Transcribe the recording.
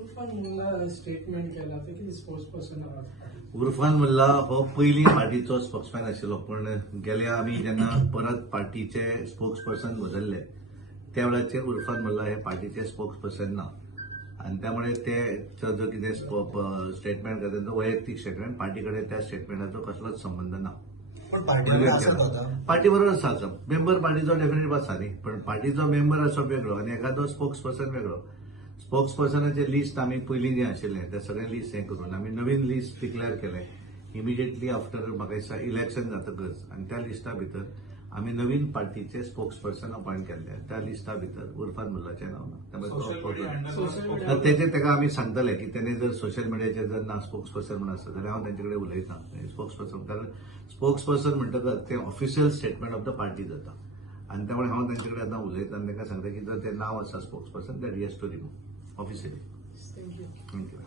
Irfan Mulla statement केला की spokesperson Irfan Mulla हो पयलीं पार्टीचो स्पोक्समॅन आशिल्लो, पण गेल्या आमी जेन्ना परत पार्टीचे स्पोक्सपर्सन बदलले त्या वेळाचेर उर्फान मुल्ला हे पार्टीचे स्पोक्सपर्सन ना, आणि त्यामुळे ते जो कितें स्टेटमेंट करता तो वैयक्तीक स्टेटमेंट, पार्टी कडेन त्या स्टेटमेंटाचो कसलोच संबंध ना. पण पार्टी बरोबर आसा, मेंबर पार्टीचो डेफिनेट आसा न्ही, पण पार्टीचो मेंबर आसप वेगळो आणि एखादो स्पोक्सपर्सन वेगळो. स्पोक्सपर्सनाचे लिस्ट आमी पयलीं जे आशिल्लें ते सगळें लिस्ट हें करून आमी नवीन लिस्ट डिक्लेअर केलें इमिडिएटली आफ्टर म्हाका दिसता इलेक्शन जातकच, आणि त्या लिस्टा भितर आमी नवीन पार्टीचे स्पोक्सपर्सन अपॉइंट केल्ले. त्या लिस्टा भितर उर्फान मुल्लाचें नांव ना. तेका आमी सांगतले की तेणे जर सोशल मिडियाचेर जर ना स्पोक्सपर्सन म्हणून आसता जाल्यार हांव तांचे कडेन उलयतां स्पोक्सपर्सन, कारण स्पोक्सपर्सन म्हणटकच ते official statement of the party जाता, आणि त्यामुळे हांव तांचे कडेन आतां उलयतां आनी तांकां सांगता की जर ते नांव आसा spokesperson that he has to remove officially. Thank you. Thank you.